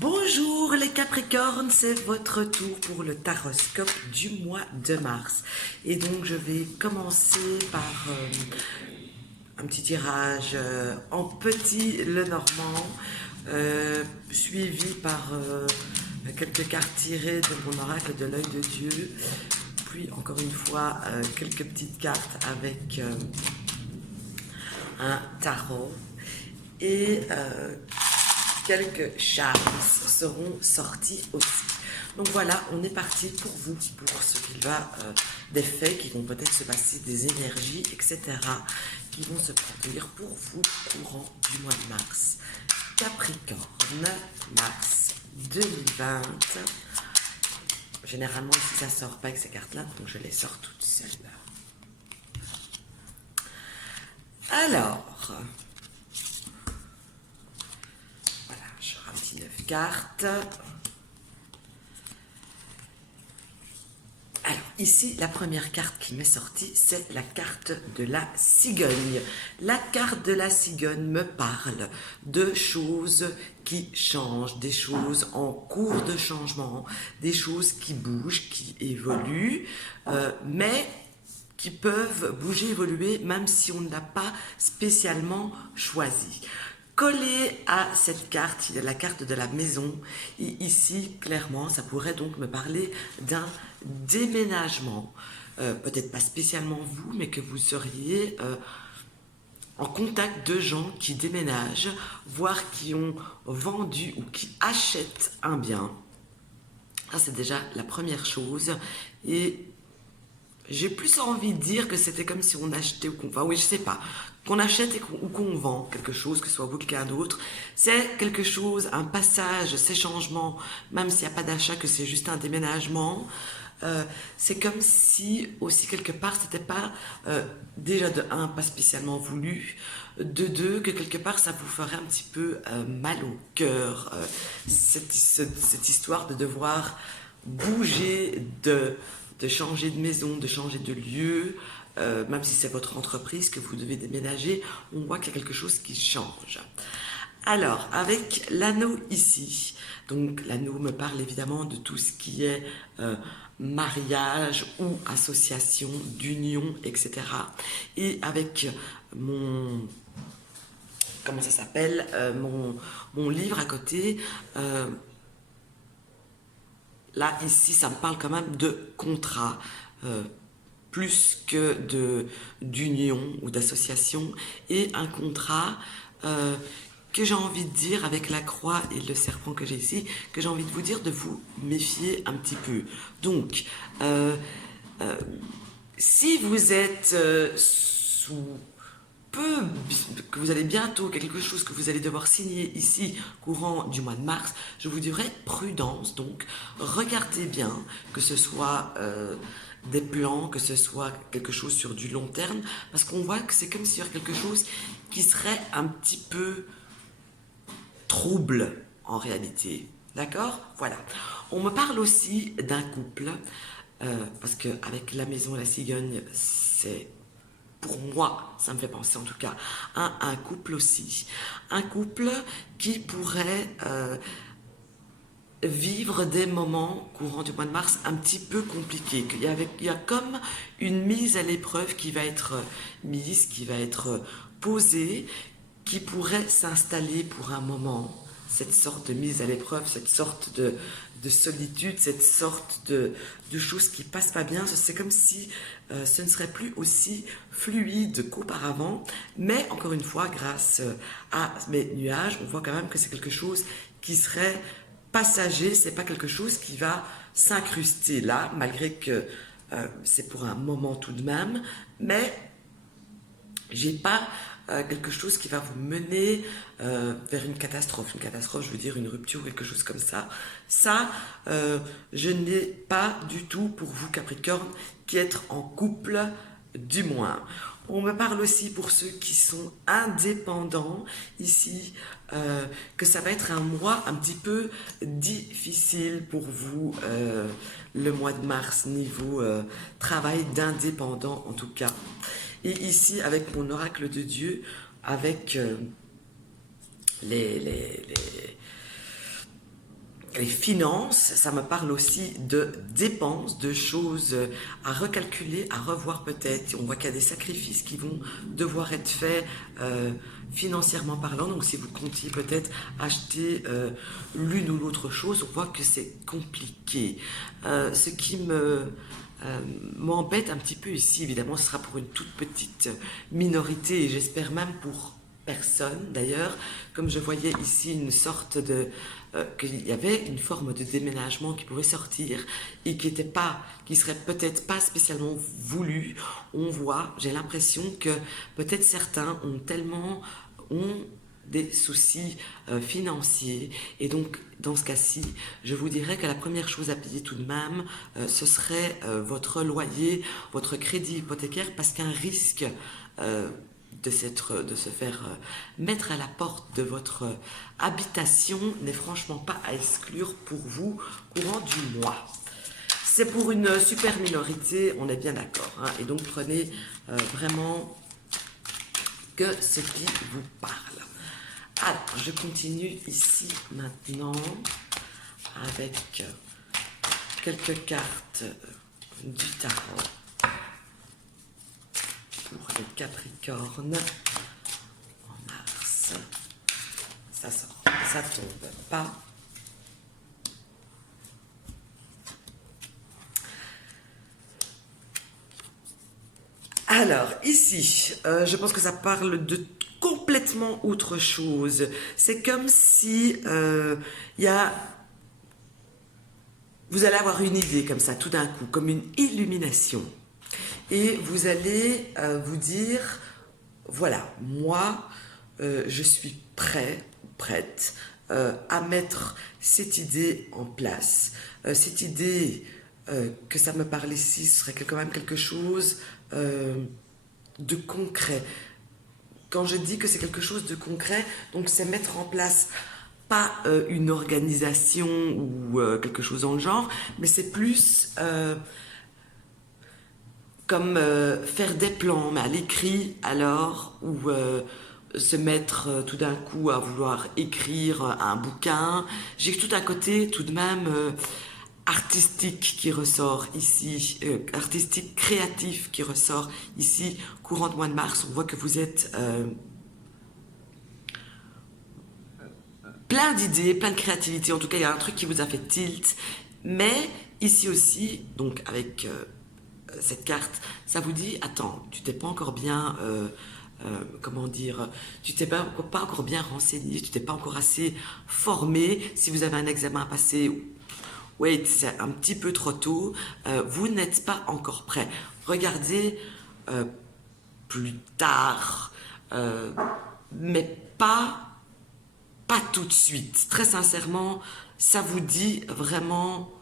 Bonjour les Capricornes, c'est votre tour pour le taroscope du mois de mars. Et donc je vais commencer par un petit tirage en petit le normand, suivi par quelques cartes tirées de mon oracle de l'œil de Dieu. Puis encore une fois quelques petites cartes avec un tarot. Et quelques charms seront sortis aussi. Donc voilà, on est parti pour vous, pour ce qu'il va des faits qui vont peut-être se passer, des énergies, etc. qui vont se produire pour vous courant du mois de mars. Capricorne, mars 2020. Généralement, ici, ça sort pas avec ces cartes-là, donc je les sors toutes seules. Alors, un petit 9 cartes. Alors, ici, la première carte qui m'est sortie, c'est la carte de la cigogne. La carte de la cigogne me parle de choses qui changent, des choses en cours de changement, des choses qui bougent, qui évoluent, mais qui peuvent bouger, évoluer, même si on ne l'a pas spécialement choisi. Collé à cette carte, il y a la carte de la maison. Et ici, clairement, ça pourrait donc me parler d'un déménagement. Peut-être pas spécialement vous, mais que vous seriez en contact de gens qui déménagent, voire qui ont vendu ou qui achètent un bien. Ça, c'est déjà la première chose. Et j'ai plus envie de dire que c'était comme si on achetait ou qu'on... Enfin oui, je sais pas. Qu'on achète ou qu'on vend quelque chose, que ce soit vous ou quelqu'un d'autre. C'est quelque chose, un passage, ces changements, même s'il n'y a pas d'achat, que c'est juste un déménagement. C'est comme si, aussi quelque part, c'était pas, déjà de un, pas spécialement voulu, de deux, que quelque part, ça vous ferait un petit peu mal au cœur. Cette histoire de devoir bouger, de changer de maison, de changer de lieu, même si c'est votre entreprise que vous devez déménager, on voit qu'il y a quelque chose qui change. Alors, avec l'anneau ici, donc l'anneau me parle évidemment de tout ce qui est mariage ou association, d'union, etc. Et avec mon... comment ça s'appelle, mon livre à côté, là, ici, ça me parle quand même de contrat, plus que d'union ou d'association, et un contrat que j'ai envie de dire, avec la croix et le serpent que j'ai ici, que j'ai envie de vous dire de vous méfier un petit peu. Donc, si vous êtes sous peu, que vous allez bientôt, quelque chose que vous allez devoir signer ici, courant du mois de mars, je vous dirais prudence. Donc, regardez bien, que ce soit des plans, que ce soit quelque chose sur du long terme, parce qu'on voit que c'est comme s'il y avait quelque chose qui serait un petit peu trouble en réalité. D'accord? Voilà. On me parle aussi d'un couple, parce qu'avec la maison et la cigogne, c'est... pour moi, ça me fait penser en tout cas à un couple aussi. Un couple qui pourrait vivre des moments courant du mois de mars un petit peu compliqués. Il y a comme une mise à l'épreuve qui va être mise, qui va être posée, qui pourrait s'installer pour un moment. Cette sorte de mise à l'épreuve, cette sorte de solitude, cette sorte de choses qui passent pas bien. C'est comme si ce ne serait plus aussi fluide qu'auparavant. Mais encore une fois, grâce à mes nuages, on voit quand même que c'est quelque chose qui serait passager. C'est pas quelque chose qui va s'incruster là, malgré que c'est pour un moment tout de même. Mais j'ai pas quelque chose qui va vous mener vers une catastrophe. Une catastrophe, je veux dire une rupture ou quelque chose comme ça. Ça, je n'ai pas du tout pour vous, Capricorne, qui êtes en couple, du moins. On me parle aussi pour ceux qui sont indépendants ici, que ça va être un mois un petit peu difficile pour vous, le mois de mars, niveau travail d'indépendant en tout cas. Et ici, avec mon oracle de Dieu, avec les les finances, ça me parle aussi de dépenses, de choses à recalculer, à revoir peut-être. On voit qu'il y a des sacrifices qui vont devoir être faits financièrement parlant. Donc si vous comptiez peut-être acheter l'une ou l'autre chose, on voit que c'est compliqué. Ce qui m'embête un petit peu ici, évidemment, ce sera pour une toute petite minorité et j'espère même pour personne d'ailleurs, comme je voyais ici une sorte de qu'il y avait une forme de déménagement qui pouvait sortir et qui serait peut-être pas spécialement voulu. On voit, j'ai l'impression que peut-être certains ont des soucis financiers et donc dans ce cas-ci je vous dirais que la première chose à payer tout de même ce serait votre loyer, votre crédit hypothécaire parce qu'un risque de se faire mettre à la porte de votre habitation n'est franchement pas à exclure pour vous courant du mois. C'est pour une super minorité, on est bien d'accord, hein, et donc prenez vraiment que ce qui vous parle. Alors, je continue ici maintenant avec quelques cartes du tarot pour les Capricornes en mars. Ça sort, ça tombe pas. Alors, ici, je pense que ça parle de complètement autre chose. C'est comme si vous allez avoir une idée comme ça, tout d'un coup, comme une illumination. Et vous allez vous dire, voilà, moi, je suis prête à mettre cette idée en place. Cette idée que ça me parle ici, ce serait quand même quelque chose de concret. Quand je dis que c'est quelque chose de concret, donc c'est mettre en place pas une organisation ou quelque chose dans le genre, mais c'est plus comme faire des plans, mais à l'écrit alors, ou se mettre tout d'un coup à vouloir écrire un bouquin. J'ai tout un côté tout de même artistique qui ressort ici, artistique créatif qui ressort ici, courant de mois de mars. On voit que vous êtes plein d'idées, plein de créativité. En tout cas, il y a un truc qui vous a fait tilt. Mais ici aussi, donc avec cette carte, ça vous dit, attends, tu t'es pas encore bien, comment dire, tu t'es pas encore bien renseigné, tu t'es pas encore assez formé. Si vous avez un examen à passer, wait, c'est un petit peu trop tôt, vous n'êtes pas encore prêt. Regardez plus tard, mais pas tout de suite. Très sincèrement, ça vous dit vraiment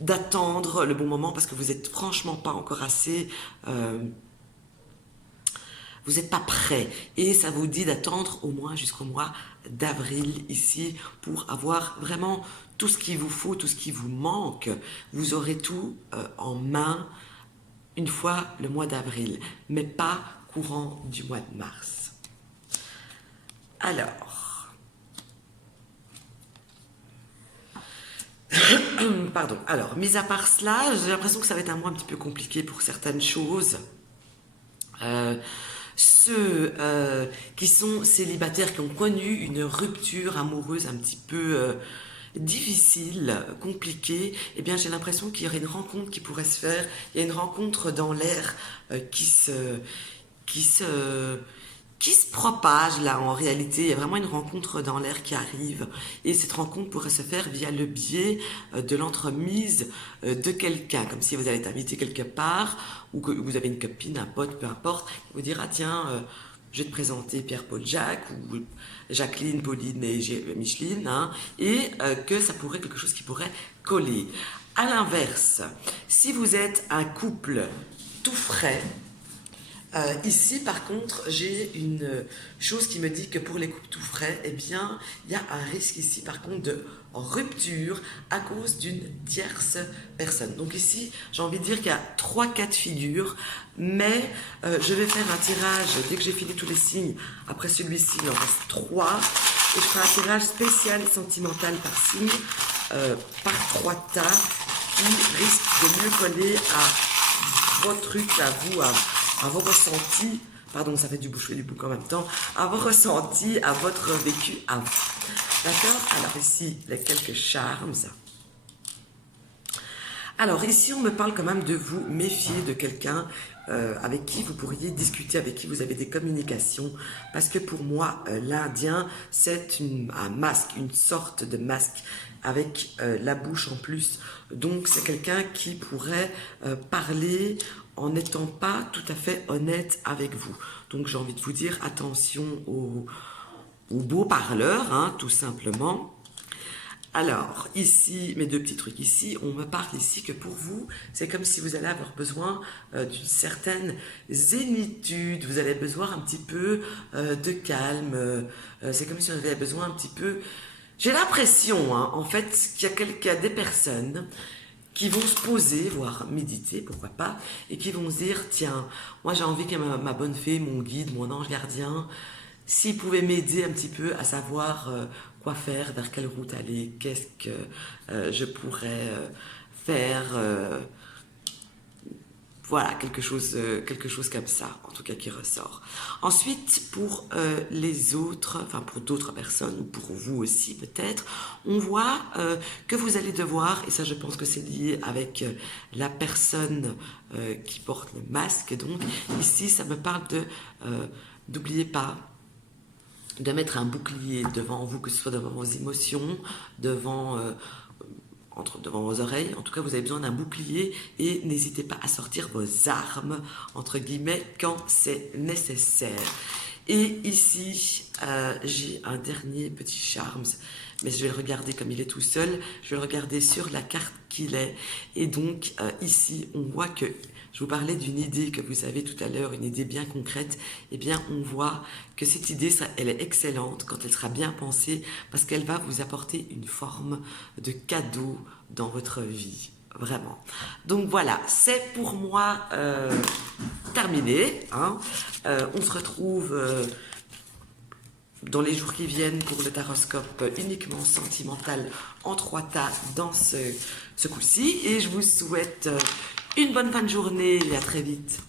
d'attendre le bon moment parce que vous n'êtes franchement pas encore assez... vous n'êtes pas prêt et ça vous dit d'attendre au moins jusqu'au mois d'avril ici pour avoir vraiment tout ce qu'il vous faut, tout ce qui vous manque. Vous aurez tout en main une fois le mois d'avril, mais pas courant du mois de mars. Alors, pardon, alors, mis à part cela, j'ai l'impression que ça va être un mois un petit peu compliqué pour certaines choses. Ceux qui sont célibataires, qui ont connu une rupture amoureuse un petit peu difficile, compliquée, eh bien j'ai l'impression qu'il y aurait une rencontre qui pourrait se faire. Il y a une rencontre dans l'air qui se propage là en réalité. Il y a vraiment une rencontre dans l'air qui arrive et cette rencontre pourrait se faire via le biais de l'entremise de quelqu'un, comme si vous allez être invité quelque part ou que vous avez une copine, un pote, peu importe, qui vous dira tiens, je vais te présenter Pierre-Paul Jacques ou Jacqueline, Pauline et Micheline, hein, et que ça pourrait quelque chose qui pourrait coller. À l'inverse, si vous êtes un couple tout frais, ici, par contre, j'ai une chose qui me dit que pour les couples tout frais, eh bien, il y a un risque ici, par contre, de rupture à cause d'une tierce personne. Donc ici, j'ai envie de dire qu'il y a 3 cas de figure, mais je vais faire un tirage dès que j'ai fini tous les signes. Après celui-ci, il en reste 3. Et je ferai un tirage spécial et sentimental par signe, par 3 tas, qui risque de mieux coller à vos trucs, à vous, à vos ressentis. Pardon, ça fait du bouche et du bouc en même temps. À vos ressentis, à votre vécu, à vous. D'accord? Alors ici, les quelques charmes. Alors ici, on me parle quand même de vous méfier de quelqu'un avec qui vous pourriez discuter, avec qui vous avez des communications. Parce que pour moi, l'Indien, c'est un masque, une sorte de masque avec la bouche en plus. Donc c'est quelqu'un qui pourrait parler en n'étant pas tout à fait honnête avec vous. Donc j'ai envie de vous dire attention aux beaux parleurs, hein, tout simplement. Alors, ici, mes 2 petits trucs ici, on me parle ici que pour vous, c'est comme si vous allez avoir besoin d'une certaine zénitude, vous avez besoin un petit peu de calme, c'est comme si on avait besoin un petit peu... J'ai l'impression, hein, en fait, qu'il y a des personnes qui vont se poser, voire méditer, pourquoi pas, et qui vont se dire, tiens, moi j'ai envie que ma bonne fée, mon guide, mon ange gardien, s'il pouvait m'aider un petit peu à savoir quoi faire, vers quelle route aller, qu'est-ce que je pourrais faire, voilà, quelque chose comme ça, en tout cas qui ressort. Ensuite, pour les autres, enfin pour d'autres personnes, ou pour vous aussi peut-être, on voit que vous allez devoir, et ça je pense que c'est lié avec la personne qui porte le masque, donc ici ça me parle de, n'oubliez pas, de mettre un bouclier devant vous, que ce soit devant vos émotions, devant vos oreilles. En tout cas, vous avez besoin d'un bouclier et n'hésitez pas à sortir vos armes, entre guillemets, quand c'est nécessaire. Et ici, j'ai un dernier petit charme, mais je vais le regarder comme il est tout seul. Je vais le regarder sur la carte qu'il est. Et donc, ici, on voit que, je vous parlais d'une idée que vous avez tout à l'heure, une idée bien concrète. Eh bien, on voit que cette idée, elle est excellente quand elle sera bien pensée, parce qu'elle va vous apporter une forme de cadeau dans votre vie. Vraiment. Donc voilà, c'est pour moi terminé. Hein. On se retrouve dans les jours qui viennent pour le taroscope uniquement sentimental en 3 tas dans ce coup-ci. Et je vous souhaite une bonne fin de journée et à très vite.